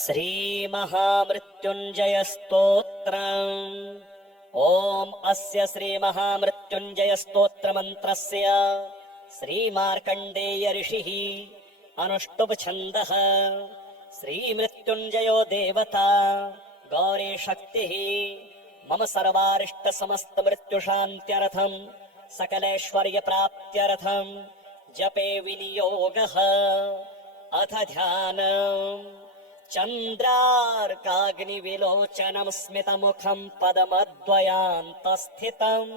श्रीमहामृत्युञ्जय स्तोत्रम्। ॐ अस्य श्रीमहामृत्युञ्जय स्तोत्रमन्त्रस्य श्रीमार्कण्डेय ऋषिः अनुष्टुप् छन्दः। श्रीमृत्युञ्जयो देवता गौरी शक्तिः मम सर्वारिष्ट समस्त मृत्युशान्त्यर्थम् सकलैश्वर्यप्राप्त्यर्थम् जपे विनियोगः। अथ ध्यानम्। चन्द्रार्काग्निविलोचनम् स्मितमुखम् पदमद्वयान्तस्थितम्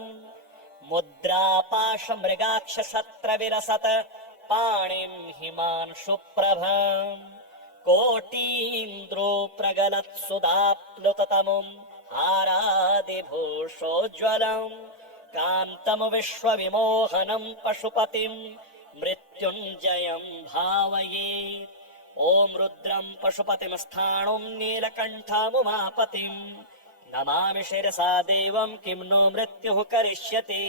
मुद्रापाशमृगाक्षशत्रविलसत् पाणिम् हिमांशुप्रभम् कोटीन्द्रो प्रगलत्सुधाप्लुततमुम् हारादिभूषोज्ज्वलम् कान्तम् विश्वविमोहनम् पशुपतिम् मृत्युञ्जयम् भावये। ॐ रुद्रम् पशुपतिमस्थाणुम् नीलकण्ठमुमापतिम् नमामि शिरसा देवम् किं नो मृत्युः करिष्यति।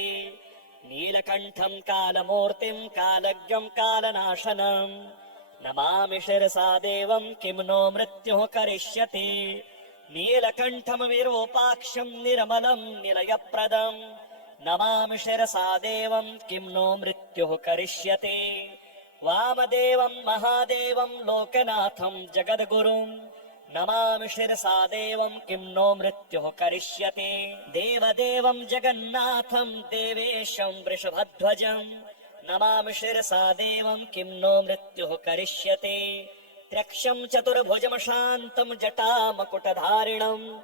नीलकण्ठम् कालमूर्तिम् कालज्ञम् कालनाशनम् नमामि शिरसा देवम् किं नो मृत्युः करिष्यति। नीलकण्ठम् विरूपाक्षम् निर्मलम् निलयप्रदम् नमामि शिरसा देवम् किं नो मृत्युः करिष्यति। वामदेवम् महादेवम् लोकनाथम् जगद्गुरुम् नमामि शिरसा देवम् किं नो मृत्युः करिष्यति। देवदेवम् जगन्नाथम् देवेशम् वृषभध्वजम् नमामि शिरसा देवम् किं नो मृत्युः करिष्यति। त्र्यक्षम् चतुर्भुजम् शान्तम् जटामकुटधारिणम्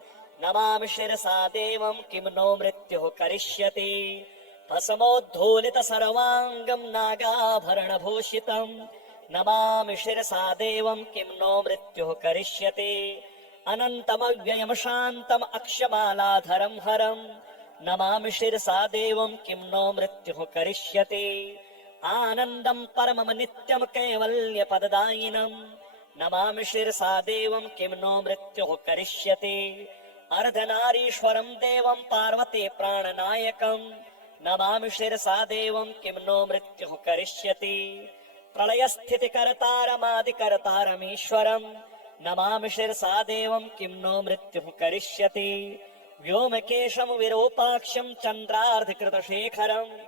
नमामि शिरसा देवम् किं नो मृत्युः करिष्यति। भस्मोद्धूलित सर्वाङ्गम् नागाभरणभूषितम् नमामि शिरसा देवम् किं नो मृत्युः करिष्यति। अनन्तमव्ययम् शान्तम् अक्षमालाधरम् हरम् नमामि शिरसा देवम् किं नो मृत्युः करिष्यति। आनन्दम् परमम् नित्यम् कैवल्यपददायिनम् नमामि शिरसा देवम् किं नो मृत्युः करिष्यति। अर्धनारीश्वरम् देवम् पार्वती प्राणनायकम् नमामि शिरसा देवम् किं नो मृत्युः करिष्यति। प्रलयस्थितिकर्तारमादिकर्तारमीश्वरम् नमामि शिरसा देवम् किं नो मृत्युः करिष्यति। व्योमकेशम् विरूपाक्षम् चन्द्रार्धकृतशेखरम्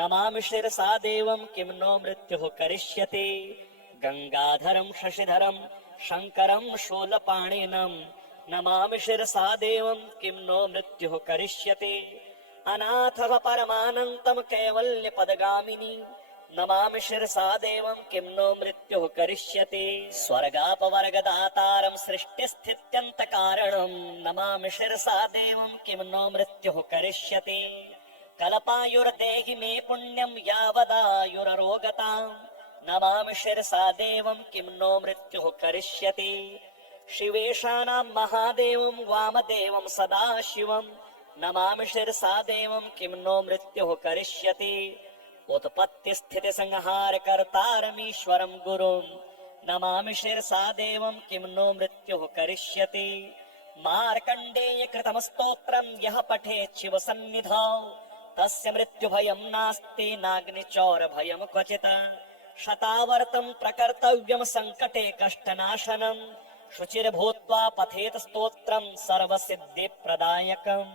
नमामि शिरसा देवम् किं नो मृत्युः करिष्यति। गङ्गाधरम् शशिधरम् शङ्करम् शूलपाणिनम् नमामि शिरसा देवम् किं नो मृत्युः करिष्यति। अनाथः परमानन्तम् कैवल्यपदगामिनी नमामि शिरसा देवम् किं नो मृत्युः करिष्यति। स्वर्गापवर्गदातारम् सृष्टिस्थित्यन्तकारणम् नमामि शिरसा देवम् किं नो मृत्युः करिष्यति। कल्पायुर्देहि मे पुण्यम् यावदायुररोगताम् नमामि शिरसा देवम् किं नो मृत्युः करिष्यति। शिवेशानाम् महादेवम् वामदेवम् सदाशिवम् नमामि शिरसा देवम् किं नो मृत्युः करिष्यति। उत्पत्तिस्थितिसंहारकर्तारमीश्वरम् गुरुम् नमामि शिरसा देवम् किं नो मृत्युः करिष्यति। मार्कण्डेयकृतम् स्तोत्रम् यः पठेत् शिवसन्निधौ तस्य मृत्युभयम् नास्ति नाग्निचौरभयम् क्वचित्। शतावर्तम् प्रकर्तव्यम् सङ्कटे कष्टनाशनम् शुचिर्भूत्वा पठेत् स्तोत्रम् सर्वसिद्धिप्रदायकम्।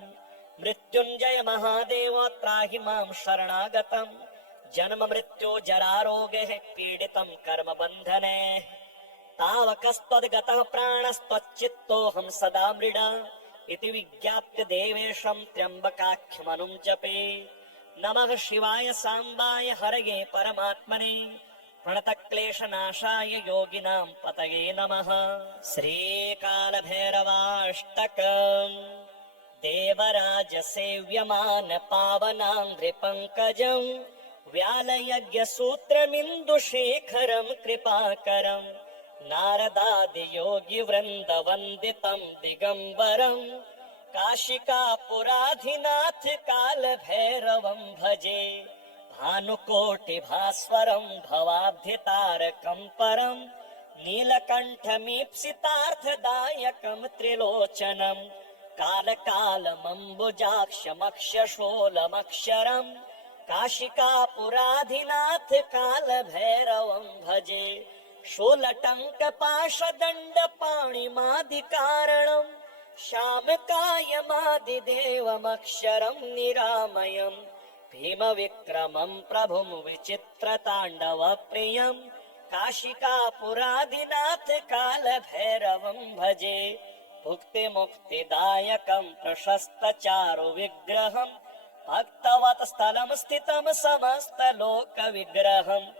मृत्युञ्जय महादेव त्राहि माम् शरणागतम् जन्म मृत्यु जरारोगे पीडितम् कर्म बन्धने। तावकस्त्वद्गतः प्राणस्त्वच्चित्तोऽहम् सदा मृड इति विज्ञाप्य देवेशम् त्र्यम्बकाख्यमनुम् जपे। नमः शिवाय साम्बाय हरये परमात्मने प्रणतक्लेशनाशाय योगिनाम् पतये नमः। श्रीकालभैरवाष्टकम्। देवराजसेव्यमान पावनाङ्घ्रिपङ्कजम् व्यालयज्ञसूत्रमिन्दुशेखरम् कृपाकरम् नारदादियोगिवृन्दवन्दितम् दिगम्बरम् काशिकापुराधिनाथ कालभैरवम् भजे। भानुकोटिभास्वरम् भवाब्धितारकम् परम् नीलकण्ठमीप्सितार्थदायकम् त्रिलोचनम् कालकालमम्बुजाक्षमक्षशोलमक्षरम् काशिकापुराधिनाथ कालभैरवम् भजे। शूलटङ्कपाशदण्डपाणिमादिकारणम् श्यामकायमादिदेवमक्षरं निरामयम् भीमविक्रमं प्रभुं विचित्रताण्डवप्रियम् काशिकापुरादिनाथ कालभैरवं भजे भुक्तिमुक्तिदायकं प्रशस्तचारुविग्रहम् भक्तवत् स्थलं स्थितं समस्तलोकविग्रहम्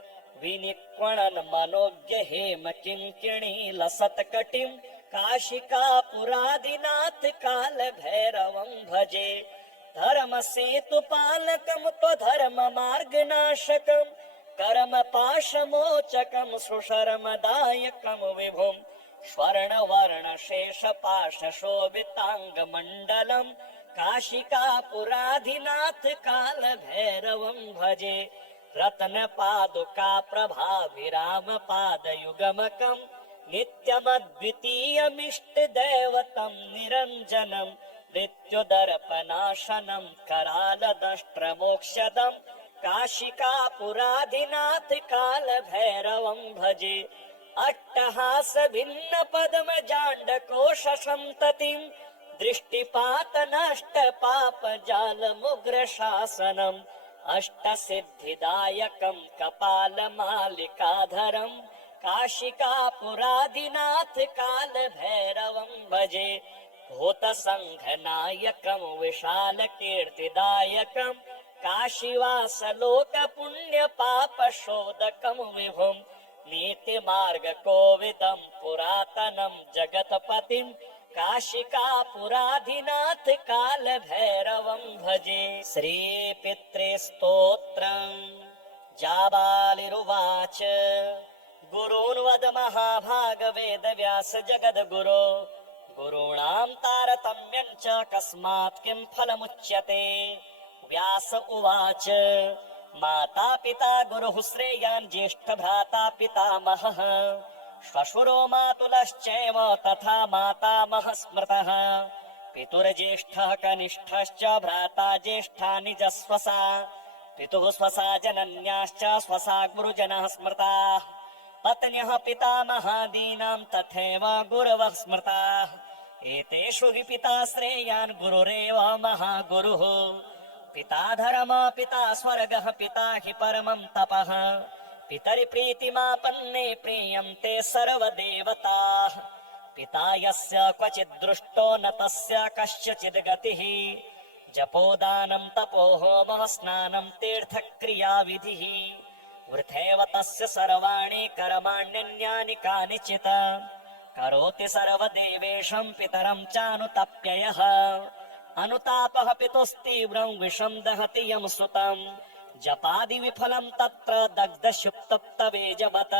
विनिक्वणन् मनोज्ञ हेम किङ्किणी लसत्कटिं काशिकापुरादिनाथ कालभैरवं भजे धर्मसेतुपालकं त्वधर्ममार्गनाशकं कर्मपाशमोचकं सुशर्मदायकं विभुं स्वर्णवर्णशेषपाशशोभिताङ्गमण्डलं काशिकापुराधिनाथ कालभैरवं भजे रत्नपादुका प्रभाभिरामपादयुगमकं नित्यमद्वितीयमिष्टदैवतं निरञ्जनं मृत्युदर्पनाशनं करालदष्ट्रमोक्षदं काशिकापुराधिनाथ कालभैरवं भजे अट्टहासभिन्नपद्मजाण्डकोशसन्ततिं दृष्टिपातनष्टपापजालमुग्रशासनम् अष्टसिद्धिदायकं कपालमालिकाधरं काशिकापुरादिनाथ कालभैरवं भजे भूतसङ्घनायकं विशालकीर्तिदायकं काशीवासलोकपुण्यपापशोधकं विभुं नीतिमार्गकोविदं पुरातनं जगत्पतिं काशिकापुराधिनाथ कालभैरवं भजे श्रीपित्रे स्तोत्रम् जाबालिरुवाच गुरून्वद महाभागवेदव्यास जगद्गुरो गुरूणां तारतम्यं च कस्मात् किं फलमुच्यते व्यास उवाच माता पिता गुरुः श्रेयान् ज्येष्ठभ्राता पितामहः श्वशुरो मातुलश्चैव तथा मातामहः स्मृतः पितुर्ज्येष्ठः कनिष्ठश्च भ्राता ज्येष्ठा निजस्वसा पितुः स्वसा जनन्याश्च स्वसा गुरुजनः स्मृताः पत्न्यः पितामहादीनां तथैव गुरवः स्मृताः एतेषु हि पिता श्रेयान् गुरुरेव महागुरुः पिता धर्मः पिता स्वर्गः पिता हि परमं तपः पितरि प्रीतिमापन्ने प्रीयन्ते सर्वदेवताः पिता यस्य क्वचित् दृष्टो न तस्य कस्यचिद् गतिः जपोदानं तपो होमः स्नानं तीर्थक्रियाविधिः वृथैव तस्य सर्वाणि कर्माण्यन्यानि कानिचित् करोति सर्वदेवेशं पितरं चानुतप्ययः अनुतापः पितुस्तीव्रं विषं दहति यं सुतं जपादि विफलं तत्र दग्धशुप्तप्तवेजवत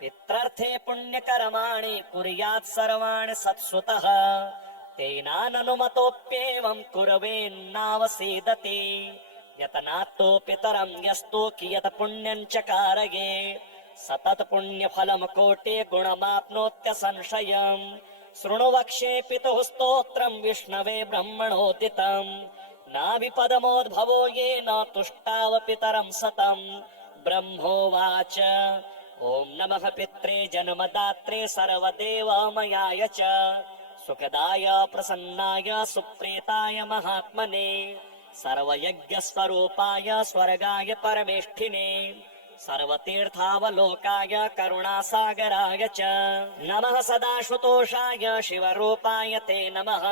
पित्रर्थे पुण्यकर्माणि कुर्यात् सर्वाणि सत्सुतः तेनाननुमतोऽप्येवं कुर्वेन्नावसीदति यतनात्तो पितरं यस्तु कियत् पुण्यं च कारये सतत पुण्यफलं कोटे गुणमाप्नोत्य संशयम् शृणु वक्ष्ये पितुः स्तोत्रं विष्णवे ब्रह्मणोदितम् नाभिपदमोद्भवो येन तुष्टाव पितरं सतम् ब्रह्मोवाच ॐ नमः पित्रे जन्मदात्रे सर्वदेवमयाय च सुखदाय प्रसन्नाय सुप्रीताय महात्मने सर्वयज्ञस्वरूपाय स्वर्गाय परमेष्ठिने सर्वतीर्थावलोकाय करुणासागराय च नमः सदाशुतोषाय शिवरूपाय ते नमः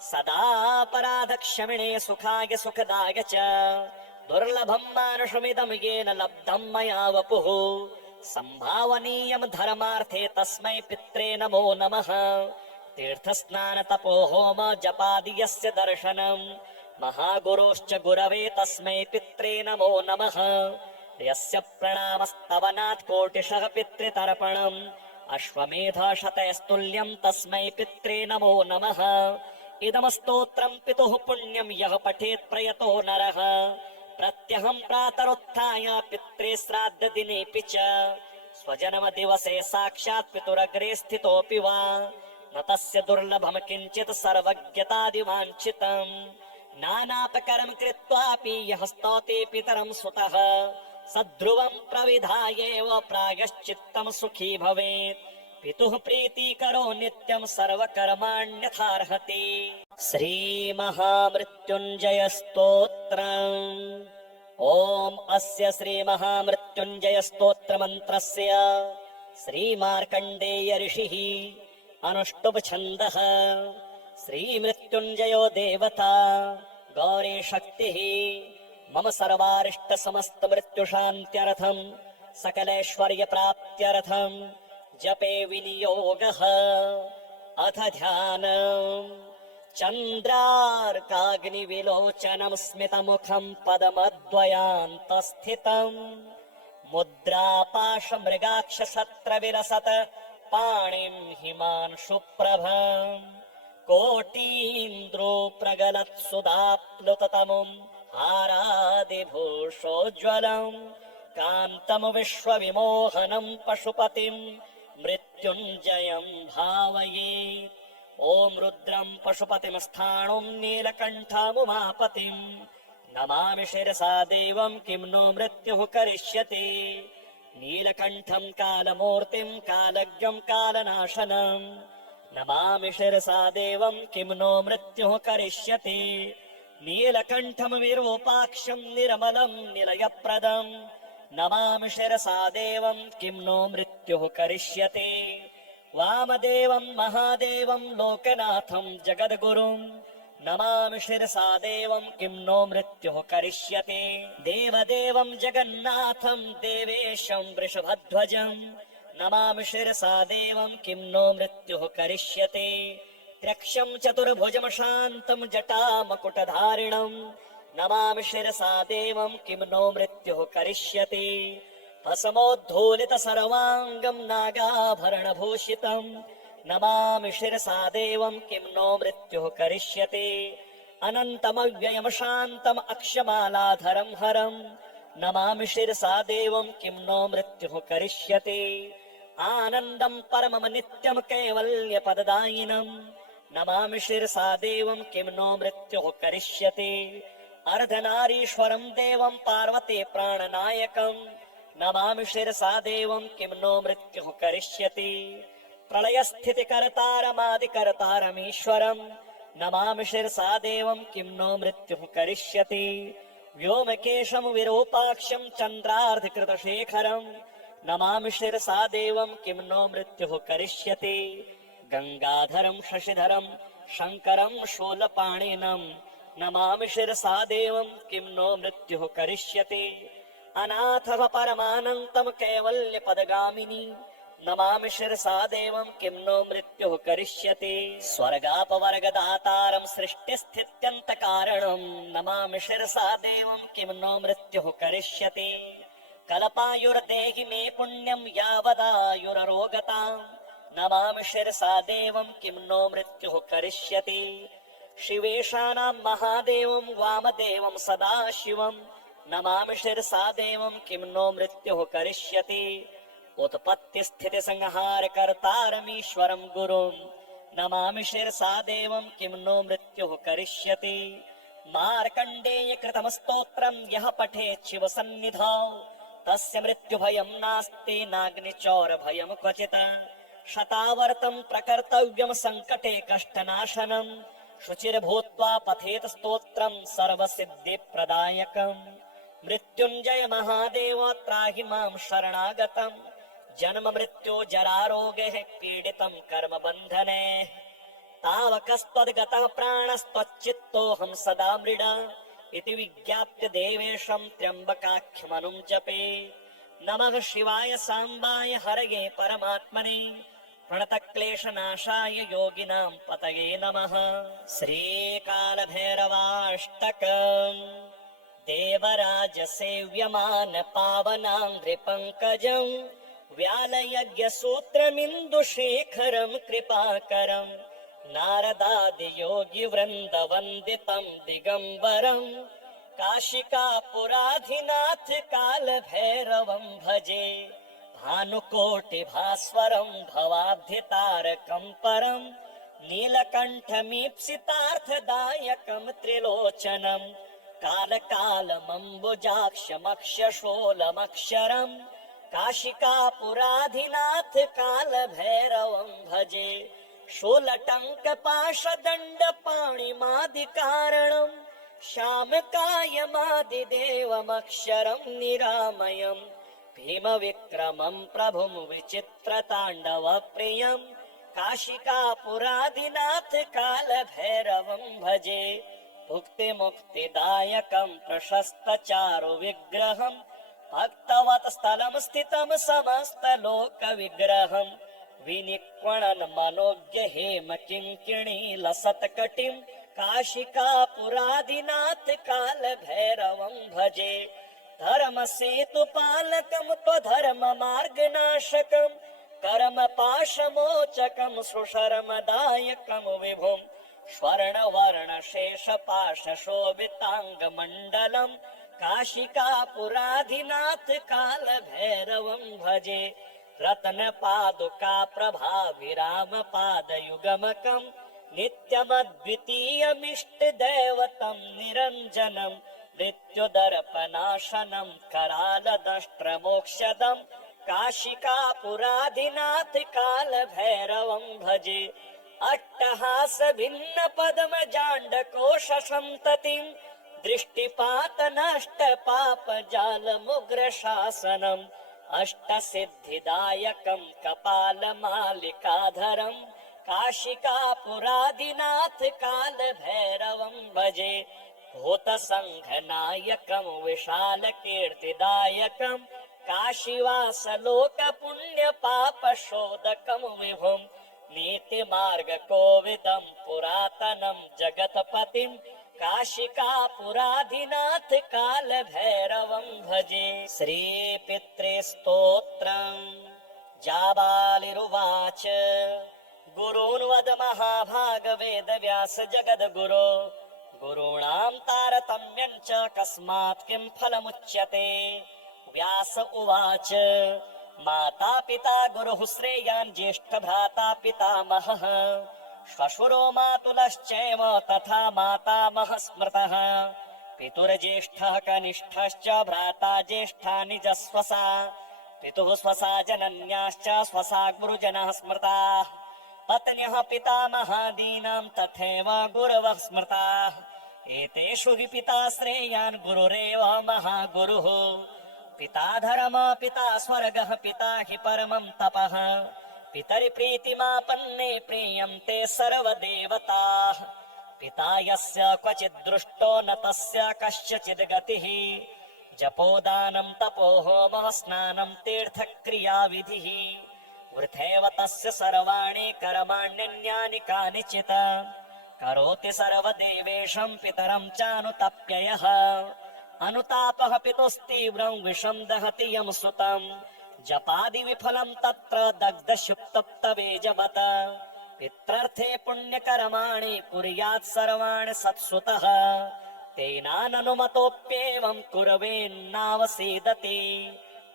सदापराधक्षमिणे सुखाय सुखदाय च दुर्लभं मानुषमिदं येन लब्धं मया वपुः सम्भावनीयं धर्मार्थे तस्मै पित्रे नमो नमः तीर्थस्नान तपो होम जपादि यस्य दर्शनं महागुरोश्च गुरवे तस्मै पित्रे नमो नमः यस्य प्रणामस्तवनात् कोटिशः पितृतर्पणम् अश्वमेधशतैस्तुल्यं तस्मै पित्रे नमो नमः इदं स्तोत्रं पितुः पुण्यं यः पठेत् प्रयतो नरः प्रत्यहं प्रातरुत्थाय पित्रे श्राद्धदिनेऽपि च स्वजन्मदिवसे साक्षात् पितुरग्रे स्थितोऽपि वा न तस्य दुर्लभं किञ्चित् सर्वज्ञतादिवाञ्छितम् नानापकरं कृत्वापि यः स्तौते पितरं सुतः सध्रुवं प्रविधायेव प्रायश्चित्तं सुखी भवेत् पितुः प्रीतिकरो नित्यं सर्वकर्माण्यथार्हति श्रीमहामृत्युञ्जय स्तोत्रम् ॐ अस्य श्रीमहामृत्युञ्जय स्तोत्रमन्त्रस्य श्रीमार्कण्डेय ऋषिः अनुष्टुप् छन्दः श्रीमृत्युञ्जयो देवता गौरी शक्तिः मम सर्वारिष्ट समस्त मृत्युशान्त्यर्थं सकलैश्वर्यप्राप्त्यर्थं जपे विनियोगः अथ ध्यानम् चन्द्रार्काग्निविलोचनं स्मितमुखं पदमद्वयान्तस्थितं मुद्रापाशमृगाक्षशस्त्रविलसत् पाणिं हिमांशुप्रभम् कोटीन्द्रो प्रगलत्सुधाप्लुततमुम् हारादिभूषोज्ज्वलम् कान्तं विश्वविमोहनं पशुपतिं मृत्युञ्जयं भावये ॐ रुद्रं पशुपतिं स्थाणुं नीलकण्ठमुमापतिं नमामि शिरसा देवं किं नो मृत्युः करिष्यति नीलकण्ठं कालमूर्तिं कालज्ञं कालनाशनं नमामि शिरसा देवं किं नो मृत्युः करिष्यति नीलकण्ठं विरूपाक्षं निर्मलं निलयप्रदं नमामि शिरसा देवं किं नो मृत्युः करिष्यति वामदेवं महादेवं लोकनाथं जगद्गुरुं नमामि शिरसा देवं किं नो मृत्युः करिष्यति देवदेवं जगन्नाथं देवेशं वृषभध्वजं नमामि शिरसा देवं किं नो मृत्युः करिष्यति त्र्यक्षं चतुर्भुजं शान्तं जटामकुटधारिणं नमामि शिरसा देवं किं नो मृत्युः करिष्यति भस्मोद्धूलित सर्वाङ्गं नागाभरणभूषितं नमामि शिरसा देवं किं नो मृत्युः करिष्यति अनन्तमव्ययं शान्तम् अक्षमालाधरं हरं नमामि शिरसा देवं किं नो मृत्युः करिष्यति आनन्दं परमं नित्यं कैवल्यपददायिनं नमामि शिरसा देवं किं नो मृत्युः करिष्यति अर्धनारीश्वरं देवं पार्वती प्राणनायकं नमामि शिरसा देवं किं नो मृत्युः करिष्यति प्रलयस्थितिकर्तारमादिकर्तारमीश्वरं नमामि शिरसा देवं किं नो मृत्युः करिष्यति व्योमकेशं विरूपाक्षं चन्द्रार्धकृतशेखरं नमामि शिरसा देवं किं नो मृत्युः करिष्यति गङ्गाधरं शशिधरं शङ्करं शूलपाणिनं नमामि शिरसा देवं किं नो मृत्युः करिष्यति अनाथः परमानन्तं कैवल्यपदगामिनी नमामि शिरसा देवं किं नो मृत्युः करिष्यति स्वर्गापवर्गदातारं सृष्टिस्थित्यन्तकारणं नमामि शिरसा देवं किं नो मृत्युः करिष्यति कल्पायुर्देहि मे पुण्यं यावदायुररोगताम् नमामि शिरसा देवं किं नो मृत्युः करिष्यति शिवेशानां महादेवं वामदेवं सदाशिवं नमामि शिरसा देवं किं नो मृत्युः करिष्यति उत्पत्तिस्थितिसंहारकर्तारमीश्वरं गुरुं नमामि शिरसा देवं किं नो मृत्युः करिष्यति मार्कण्डेयकृतं स्तोत्रं यः पठेत् शिवसन्निधौ तस्य मृत्युभयं नास्ति नाग्निचौरभयं क्वचित् शतावर्तं प्रकर्तव्यं सङ्कटे कष्टनाशनं शुचिर्भूत्वा पठेत् स्तोत्रं सर्वसिद्धिप्रदायकम् मृत्युञ्जय महादेव त्राहि मां शरणागतं जन्म मृत्यु जरारोगैः पीडितं कर्मबन्धने तावकस्त्वद्गतः प्राणस्त्वच्चित्तोऽहं सदा मृड इति विज्ञाप्य देवेशं त्र्यम्बकाख्यमनुं जपे नमः शिवाय साम्बाय हरये परमात्मने प्रणतक्लेशनाशाय योगिनां पतये नमः श्रीकालभैरवाष्टकम् देवराजसेव्यमान पावनाङ्घ्रिपङ्कजं व्यालयज्ञसूत्रमिन्दुशेखरं कृपाकरं नारदादियोगिवृन्दवन्दितं दिगम्बरं काशिकापुराधिनाथ कालभैरवं भजे भानुकोटिभास्वरं भवाब्धितारकं परं नीलकण्ठमीप्सितार्थदायकं त्रिलोचनं कालकालमम्बुजाक्षमक्षशोलमक्षरम् काशिकापुराधिनाथ कालभैरवं भजे शूलटङ्कपाशदण्डपाणिमादिकारणम् श्यामकायमादिदेवमक्षरं निरामयम् भीमविक्रमं प्रभुं विचित्रताण्डवप्रियम् काशिकापुरादिनाथ कालभैरवं भजे मुक्तिदायकं प्रशस्तचारु विग्रहम् भक्तवत् स्थलं स्थितं समस्तलोकविग्रहम् विनिक्वणन् मनोज्ञ हेम किङ्किणी लसत्कटिं काशिकापुरादिनाथ कालभैरवं भजे धर्मसेतुपालकं त्वधर्ममार्गनाशकं कर्मपाशमोचकं सुशर्मदायकं विभुं स्वर्णवर्णशेषपाशशोभिताङ्गमण्डलं काशिकापुराधिनाथ कालभैरवं भजे रत्नपादुका प्रभाविरामपादयुगमकं नित्यमद्वितीयमिष्टदैवतं निरञ्जनं मृत्युदर्पनाशनं करालदष्ट्रमोक्षदं काशिकापुराधिनाथ कालभैरवं भजे अट्टहासभिन्नपद्मजाण्डकोशसन्ततिं दृष्टिपातनष्टपापजालमुग्रशासनम् अष्टसिद्धिदायकं कपालमालिकाधरं काशिकापुरादिनाथ कालभैरवं भजे भूतसङ्घनायकं विशालकीर्तिदायकं काशीवासलोकपुण्यपापशोधकं विभुं नीतिमार्गकोविदं पुरातनं जगत्पतिं काशिकापुराधिनाथ कालभैरवं भजे श्रीपितृस्तोत्रम् जाबालिरुवाच गुरून् वद महाभागवेदव्यास जगद्गुरो गुरूणां तारतम्यं च कस्मात् किं फलमुच्यते व्यास उवाच माता पिता गुरुः श्रेयान् ज्येष्ठभ्राता पितामहः श्वशुरो मातुलश्चैव तथा मातामहः स्मृतः पितुर्ज्येष्ठः कनिष्ठश्च भ्राता ज्येष्ठा निजस्वसा पितुः स्वसा जनन्याश्च स्वसा गुरुजनः स्मृताः पत्न्यः पितामहादीनां तथैव गुरवः स्मृताः एतेषु हि पिता श्रेयान् गुरुरेव महागुरुः पिता धर्म पिता स्वर्गः पिता हि परमं तपः पितरिप्रीतिमापन्ने प्रीयन्ते सर्वदेवताः पिता यस्य क्वचित् दृष्टो न तस्य कस्यचिद् गतिः जपोदानं तपो होमः स्नानं तीर्थक्रियाविधिः वृथैव तस्य सर्वाणि कर्माण्यन्यानि कानिचित् करोति सर्वदेवेशं पितरं चानुतप्ययः अनुतापः पितुस्तीव्रं विषं दहति यं सुतं जपादि विफलं तत्र दग्धशुक्तप्तवेजवत् पित्रर्थे पुण्यकर्माणि कुर्यात् सर्वाणि सत्सुतः तेनाननुमतोऽप्येवं कुर्वेन्नावसीदति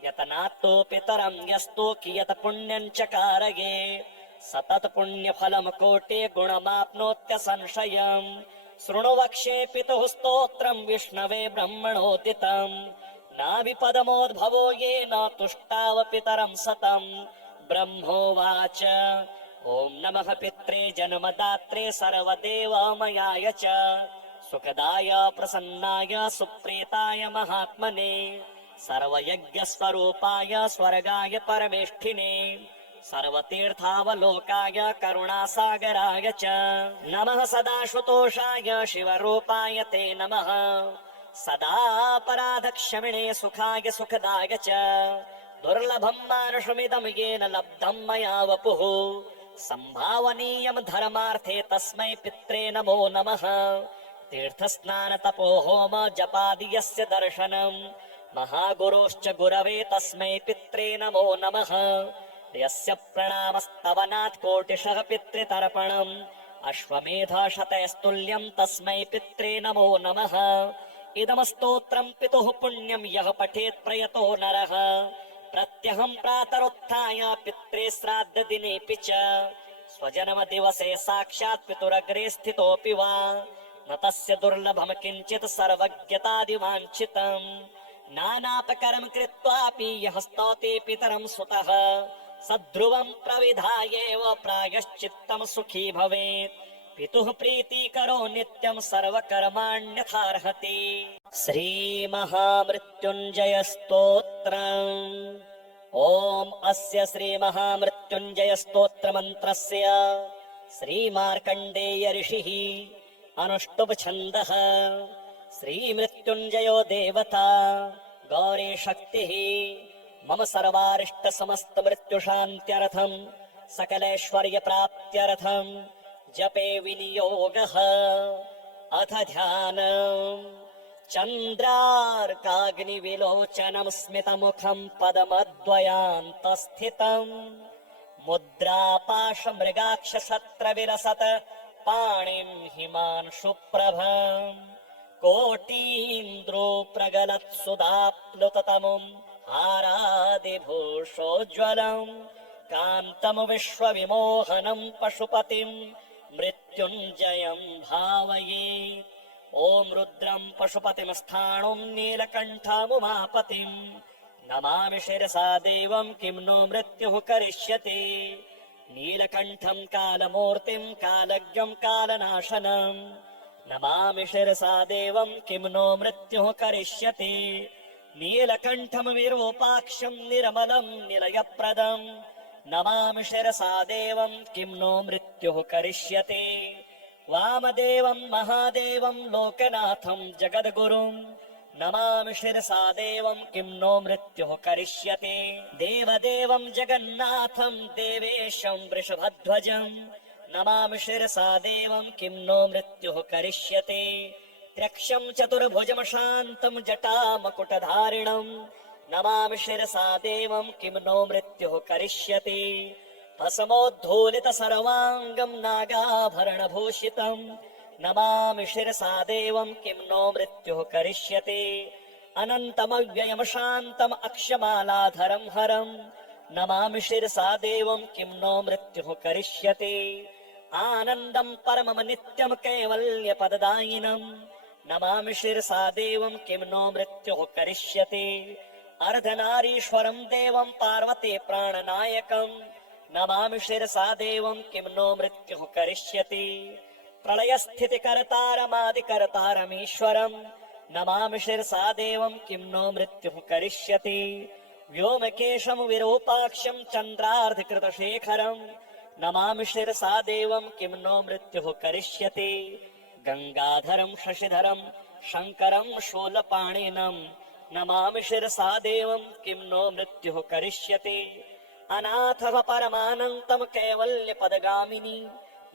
यतनात्तो पितरं यस्तु कियत् पुण्यं च कारये सतत पुण्यफलं कोटे गुणमाप्नोत्य संशयम् शृणु वक्ष्ये पितुः स्तोत्रं विष्णवे ब्रह्मणोदितम् नाभिपदमोद्भवो येन तुष्टाव पितरं सतम् ब्रह्मोवाच ॐ नमः पित्रे जन्मदात्रे सर्वदेवमयाय च सुखदाय प्रसन्नाय सुप्रीताय महात्मने सर्वयज्ञस्वरूपाय स्वर्गाय परमेष्ठिने सर्वतीर्थावलोकाय करुणासागराय च नमः सदाशुतोषाय शिवरूपाय ते नमः सदापराधक्षमिणे सुखाय सुखदाय च दुर्लभं मानुषमिदं येन लब्धं मया वपुः सम्भावनीयं धर्मार्थे तस्मै पित्रे नमो नमः तीर्थस्नान तपो होम जपादि यस्य दर्शनम् महागुरोश्च गुरवे तस्मै पित्रे नमो नमः यस्य प्रणामस्तवनात् कोटिशः पितृतर्पणम् अश्वमेधशतैस्तुल्यं तस्मै पित्रे नमो नमः इदं स्तोत्रं पितुः पुण्यं यः पठेत् प्रयतो नरः प्रत्यहं प्रातरुत्थाय पित्रे श्राद्धदिनेऽपि च स्वजन्मदिवसे साक्षात् पितुरग्रे स्थितोऽपि वा न तस्य दुर्लभम् किञ्चित् सर्वज्ञतादिवाञ्छितम् नानापकरम् कृत्वापि यः स्तौति पितरम् सुतः सध्रुवम् प्रविधायेव प्रायश्चित्तम् सुखी भवेत् पितुः प्रीतिकरो नित्यम् सर्वकर्माण्यथार्हति। श्रीमहामृत्युञ्जय स्तोत्रम्। ॐ अस्य श्रीमहामृत्युञ्जय स्तोत्रमन्त्रस्य श्रीमार्कण्डेय ऋषिः अनुष्टुप् छन्दः। श्रीमृत्युञ्जयो देवता गौरी शक्तिः मम सर्वारिष्ट समस्त मृत्युशान्त्यर्थम् सकलैश्वर्यप्राप्त्यर्थम् जपे विनियोगः। अथ ध्यानम्। चन्द्रार्काग्निविलोचनम् स्मितमुखम् पदमद्वयान्तस्थितम् मुद्रापाशमृगाक्षशत्रविलसत् पाणिम् हिमांशुप्रभम् कोटीन्द्रो प्रगलत्सुधाप्लुततमुम् हारादिभूषोज्ज्वलम् कान्तम् विश्वविमोहनम् पशुपतिम् मृत्युञ्जयम् भावये। ॐ रुद्रम् पशुपतिम् स्थाणुम् नीलकण्ठमुमापतिम् नमामि शिरसा देवम् किं नो मृत्युः करिष्यति। नीलकण्ठम् कालमूर्तिम् कालज्ञम् कालनाशनम् नमामि शिरसा देवम् किं नो मृत्युः करिष्यति। नीलकण्ठम् विरूपाक्षम् निर्मलम् निलयप्रदम् नमामि शिरसा देवम् किं नो मृत्युः करिष्यति। वामदेवम् महादेवम् लोकनाथम् जगद्गुरुम् नमामि शिरसा देवम् किं नो मृत्युः करिष्यति। देवदेवम् जगन्नाथम् देवेशम् वृषभध्वजम् नमामि शिरसा देवम् किं नो मृत्युः करिष्यति। त्र्यक्षम् चतुर्भुजम् शान्तम् जटामकुटधारिणम् नमामि शिरसा देवम् किं नो मृत्युः करिष्यति। भस्मोद्धूलित सर्वाङ्गम् नागाभरणभूषितम् नमामि शिरसा देवम् किं नो मृत्युः करिष्यति। अनन्तमव्ययम् शान्तम् अक्षमालाधरम् हरम् नमामि शिरसा देवम् किं नो मृत्युः करिष्यति। आनन्दम् परमम् नित्यम् कैवल्यपददायिनम् नमामि शिरसा देवम् किं नो मृत्युः करिष्यति। अर्धनारीश्वरम् देवम् पार्वती प्राणनायकम् नमामि शिरसा देवम् किं नो मृत्युः करिष्यति। प्रलयस्थितिकर्तारमादिकर्तारमीश्वरम् नमामि शिरसा देवम् किं नो मृत्युः करिष्यति। व्योमकेशम् विरूपाक्षम् चन्द्रार्धकृतशेखरम् नमामि शिरसा देवम् किं नो मृत्युः करिष्यति। गङ्गाधरम् शशिधरम् शङ्करम् शूलपाणिनम् नमामि शिरसा देवम् किं नो मृत्युः करिष्यति। अनाथः परमानन्तम् कैवल्यपदगामिनी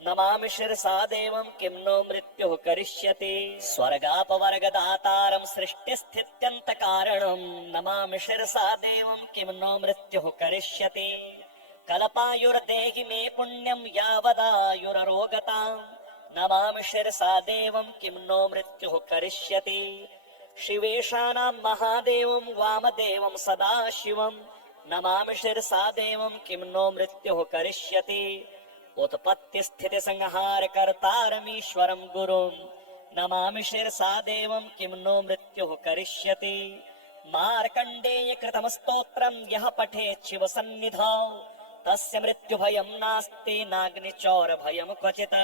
नमामि शिरसा देवम् किं नो मृत्युः करिष्यति। स्वर्गापवर्गदातारम् सृष्टिस्थित्यन्तकारणम् नमामि शिरसा देवम् किं नो मृत्युः करिष्यति। कल्पायुर्देहि मे पुण्यम् यावदायुररोगताम् नमामि शिरसा देवम् किं नो मृत्युः करिष्यति। शिवेशानाम् महादेवम् वामदेवम् सदाशिवम् नमामि शिरसा देवम् किं नो मृत्युः करिष्यति। उत्पत्तिस्थितिसंहारकर्तारमीश्वरम् गुरुम् नमामि शिरसा देवम् किं नो मृत्युः करिष्यति। मार्कण्डेयकृतम् स्तोत्रम् यः पठेत् शिवसन्निधौ तस्य मृत्युभयम् नास्ति नाग्निचौरभयम् क्वचित्।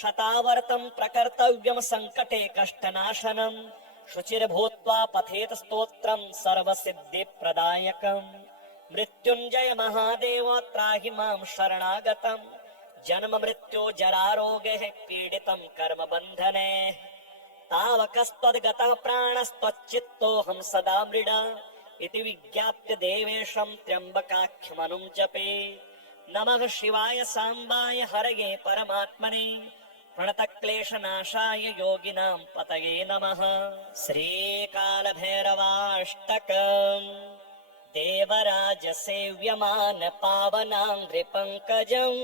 शतावर्तम् प्रकर्तव्यम् सङ्कटे कष्टनाशनम् शुचिर्भूत्वा पठेत् स्तोत्रम् सर्वसिद्धिप्रदायकम्। मृत्युञ्जय महादेव त्राहि माम् शरणागतम् जन्म मृत्यु जरारोगैः पीडितम् कर्म बन्धने तावकस्त्वद्गतः प्राणस्त्वच्चित्तोऽहम् सदा मृड इति विज्ञाप्य देवेशम् त्र्यम्बकाख्यमनुम् जपे। नमः शिवाय साम्बाय हरये परमात्मने प्रणतक्लेशनाशाय योगिनाम् पतये नमः। श्रीकालभैरवाष्टकम्। देवराजसेव्यमान पावनाङ्घ्रिपङ्कजम्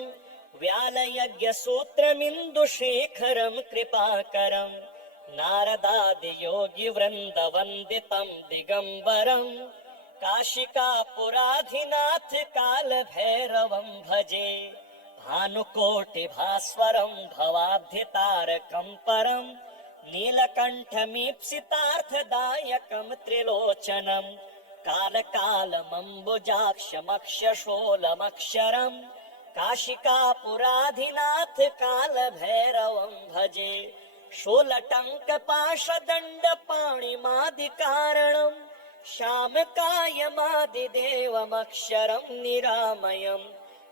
व्यालयज्ञसूत्रमिन्दुशेखरम् कृपाकरम् नारदादियोगिवृन्दवन्दितम् दिगम्बरम् काशिकापुराधिनाथ कालभैरवम् भजे। भानुकोटिभास्वरं भवाब्धितारकं परं नीलकण्ठमीप्सितार्थदायकं त्रिलोचनं कालकालमम्बुजाक्षमक्षशोलमक्षरम् काशिकापुराधिनाथ कालभैरवं भजे शूलटङ्कपाशदण्डपाणिमादिकारणम् श्यामकायमादिदेवमक्षरं निरामयम्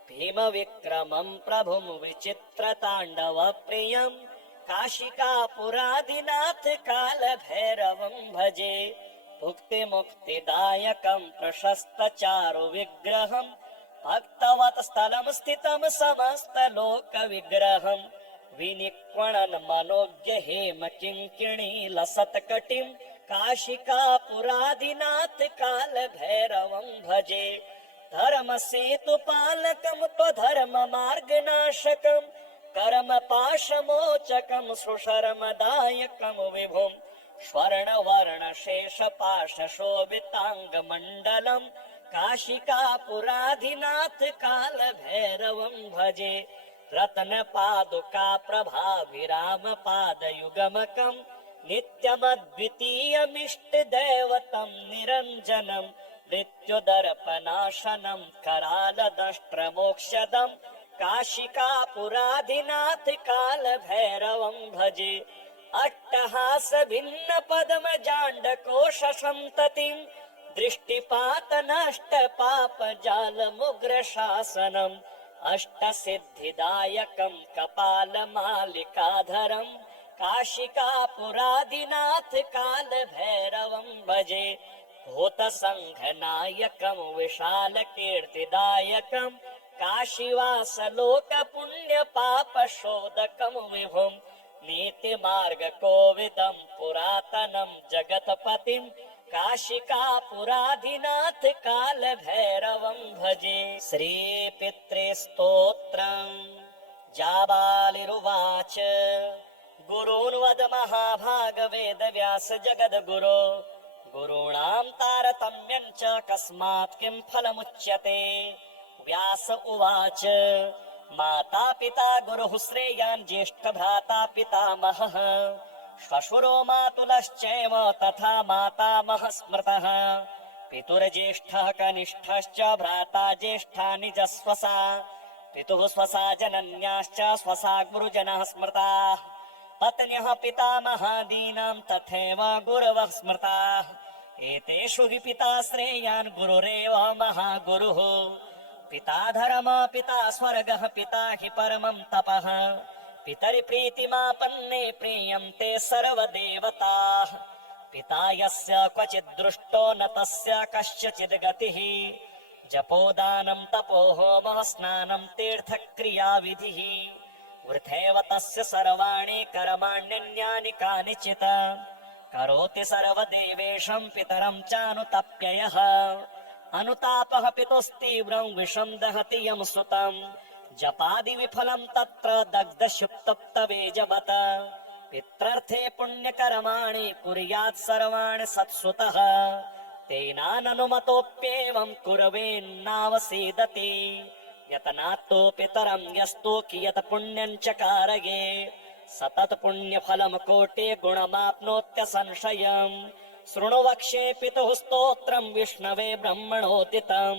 भीमविक्रमं प्रभुं विचित्रताण्डवप्रियम् काशिकापुरादिनाथ कालभैरवं भजे भुक्तिमुक्तिदायकं प्रशस्तचारुविग्रहम् भक्तवत् स्थलं स्थितं समस्तलोकविग्रहम् विनिक्वणन् मनोज्ञ हेम किङ्किणी लसत्कटिं काशिकापुरादिनाथ कालभैरवं भजे धर्मसेतुपालकं त्वधर्ममार्गनाशकं कर्मपाशमोचकं सुशर्मदायकं विभुं स्वर्णवर्णशेषपाशशोभिताङ्गमण्डलं काशिकापुराधिनाथ कालभैरवं भजे रत्नपादुका प्रभाविरामपादयुगमकं नित्यमद्वितीयमिष्टदैवतं निरञ्जनं मृत्युदर्पनाशनं करालदष्ट्रमोक्षदं काशिकापुराधिनाथ कालभैरवं भजे अट्टहासभिन्नपद्मजाण्डकोशसन्ततिं दृष्टिपातनष्टपापजालमुग्रशासनम् अष्टसिद्धिदायकं कपालमालिकाधरं काशिकापुरादिनाथ कालभैरवं भजे भूतसङ्घनायकं विशालकीर्तिदायकं काशीवासलोकपुण्यपापशोधकं विभुं नीतिमार्गकोविदं पुरातनं जगत्पतिं काशिकापुराधिनाथ कालभैरवं भजे श्रीपितृस्तोत्रम् जाबालिरुवाच गुरून् वद महाभागवेदव्यास जगद्गुरो गुरूणां तारतम्यं च कस्मात् किं फलमुच्यते व्यास उवाच माता पिता गुरुः श्रेयान् ज्येष्ठभ्राता पितामहः श्वशुरो मातुलश्चैव तथा मातामहः स्मृतः पितुर्ज्येष्ठः कनिष्ठश्च भ्राता ज्येष्ठा निजस्वसा पितुः स्वसा जनन्याश्च स्वसा गुरुजनः स्मृताः पत्न्यः पितामहादीनां तथैव गुरवः स्मृताः एतेषु हि पिता श्रेयान् गुरुरेव महागुरुः पिता धर्म पिता स्वर्गः पिता हि परमं तपः पितरिप्रीतिमापन्ने प्रीयन्ते सर्वदेवताः पिता यस्य क्वचित् दृष्टो न तस्य कस्यचिद् गतिः जपोदानं तपो होमः स्नानं तीर्थक्रियाविधिः वृथैव तस्य सर्वाणि कर्माण्यन्यानि कानिचित् करोति सर्वदेवेशं पितरं चानुतप्ययः अनुतापः पितुस्तीव्रं विषं दहति यं सुतं जपादि विफलं तत्र दग्धशुप्तप्तवेजवत् पित्रर्थे पुण्यकर्माणि कुर्यात् सर्वाणि सत्सुतः तेनाननुमतोऽप्येवं कुर्वेन्नावसीदति यतनात्तो पितरं यस्तु कियत् पुण्यं च कारये सतत पुण्यफलं कोटे गुणमाप्नोत्यसंशयम् शृणु वक्ष्ये पितुः स्तोत्रं विष्णवे ब्रह्मणोदितं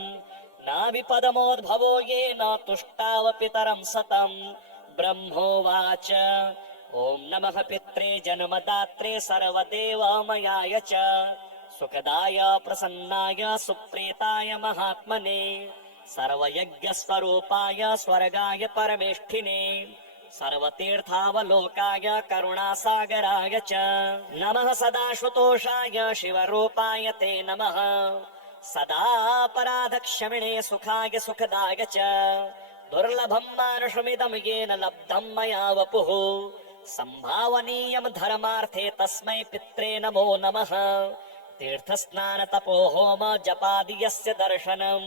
नाभिपदमोद्भवो येन तुष्टाव पितरं सतं ब्रह्मोवाच ॐ नमः पित्रे जन्मदात्रे सर्वदेवमयाय च सुखदाय प्रसन्नाय सुप्रीताय महात्मने सर्वयज्ञस्वरूपाय स्वर्गाय परमेष्ठिने सर्वतीर्थावलोकाय करुणासागराय च नमः सदाशुतोषाय शिवरूपाय ते नमः सदापराधक्षमिणे सुखाय सुखदाय च दुर्लभं मानुषमिदं येन लब्धं मया वपुः सम्भावनीयं धर्मार्थे तस्मै पित्रे नमो नमः तीर्थस्नान तपो होम जपादि यस्य दर्शनं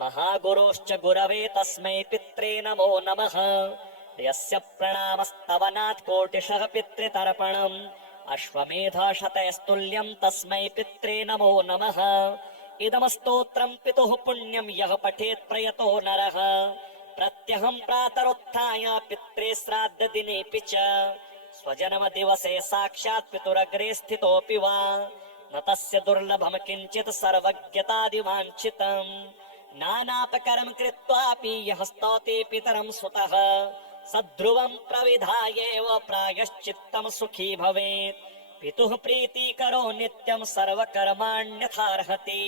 महागुरोश्च गुरवे तस्मै पित्रे नमो नमः यस्य प्रणामस्तवनात् कोटिशः पितृतर्पणम् अश्वमेधशतैस्तुल्यं तस्मै पित्रे नमो नमः इदं स्तोत्रं पितुः पुण्यं यः पठेत् प्रयतो नरः प्रत्यहं प्रातरुत्थाय पित्रे श्राद्धदिनेऽपि च स्वजन्मदिवसे साक्षात् पितुरग्रे स्थितोऽपि वा न तस्य दुर्लभं किञ्चित् सर्वज्ञतादिवाञ्छितम् नानापकरं कृत्वापि यः स्तौति पितरं सुतः सध्रुवं प्रविधायैव प्रायश्चित्तं सुखी भवेत् पितुः प्रीतिकरो नित्यं सर्वकर्माण्यथार्हति।